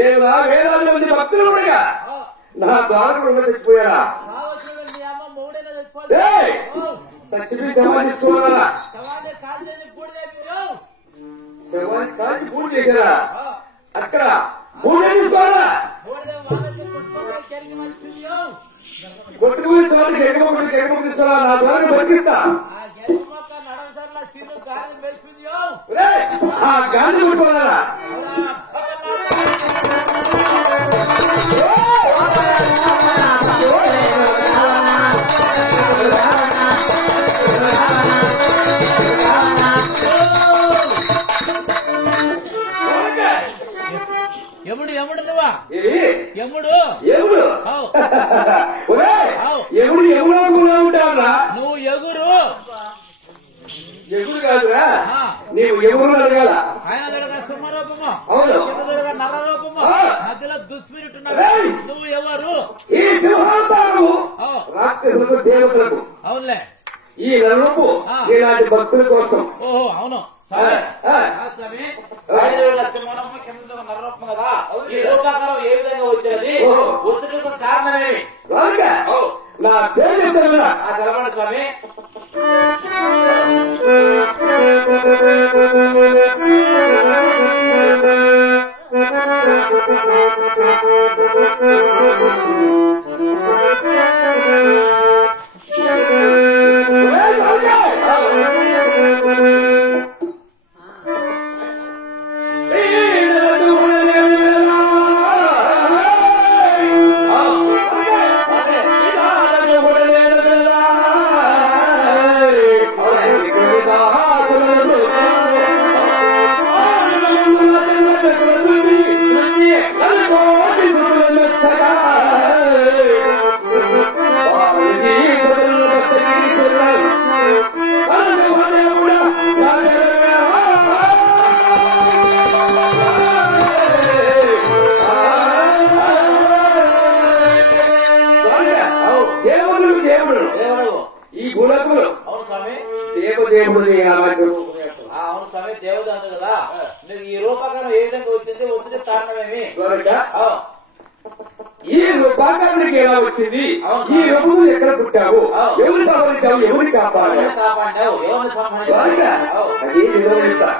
ఏమా వేలాది మంది భక్తులు కూడా నా దారుడు తెచ్చిపోయారా చచ్చిపోయి శవాన్ని తీసుకోవాలా శవాన్ని కాల్చి పూజ చేశారా అక్కడ పూజ తీసుకోవాలా కొట్టుకుని చోటు జగమొక్క తీసుకోవాలా నా దారుడు బతికిస్తా ఆ గాంధీ కొట్టుకోవాలా ఎముడు ఎముడు నువ్వా ఎముడు ఎముడు ఎముడు ఎముడు ఉంటారా నువ్వు ఎగురు ఎగురు కాదురా నీవు ఎవరు అడగాల ఆయన సింహరూపము అవును నరరూపము మధ్యలో దుస్పిరిట్ ఉన్నాడు నువ్వు ఎవరు ఈ సింహాలు రాక్షసులకు దేవతలకు అవునులే ఈ నరరూపు ఇలాంటి భక్తుల కోసం ఓహో అవును స్వామి సింహరూపం కింద నరరూపం కదా ఈ రూపాకారం ఏ విధంగా వచ్చేది వచ్చేందుకు కారణమేమి నా పేరు చెప్తాను కదా తెలవండి స్వామి ఈ గుణకులు అవును స్వామి దేవుడు అవును స్వామి దేవుడు అందు కదా నీకు ఈ రూపకారం ఏ విధంగా వచ్చింది కారణమేమి ఈ రూపాకారానికి ఎలా వచ్చింది ఈ రూపము ఎక్కడ పుట్టావు ఎవరు సంహరించావు ఎవరిని కాపాడావు అది నిర్వహిస్తా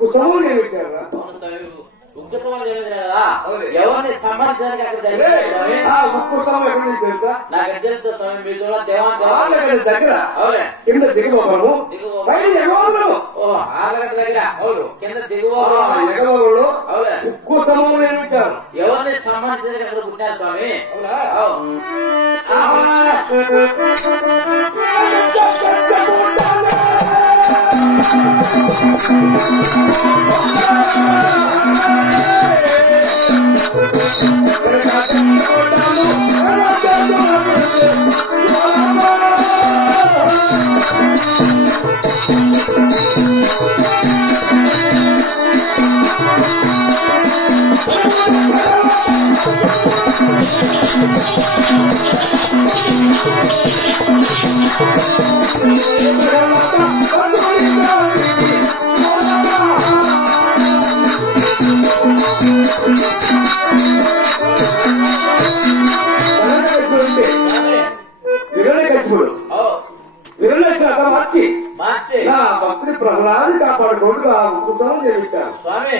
కుసములు నిర్మించారా ఎవరిని సంబంధించడానికి అక్కడ తెలుసా నాకు తెలుసు స్వామి మీ దగ్గర కింద దిగువను ఆగగట్ట దగ్గర కింద దిగువ ఉక్కు సమూహం నిర్మించారు ఎవరిని సంబంధించడానికి అక్కడ పుట్టినారు స్వామి ప్రహ్లాది కాపాడుకోండి ఆ ఉత్పుష్టం చేయించాను. స్వామి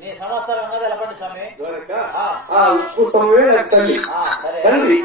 నీ సంవత్సరం ఉన్నది ఎలపండి స్వామి. ఆ ఉత్పుష్టమే తల్లి సరే తండ్రి.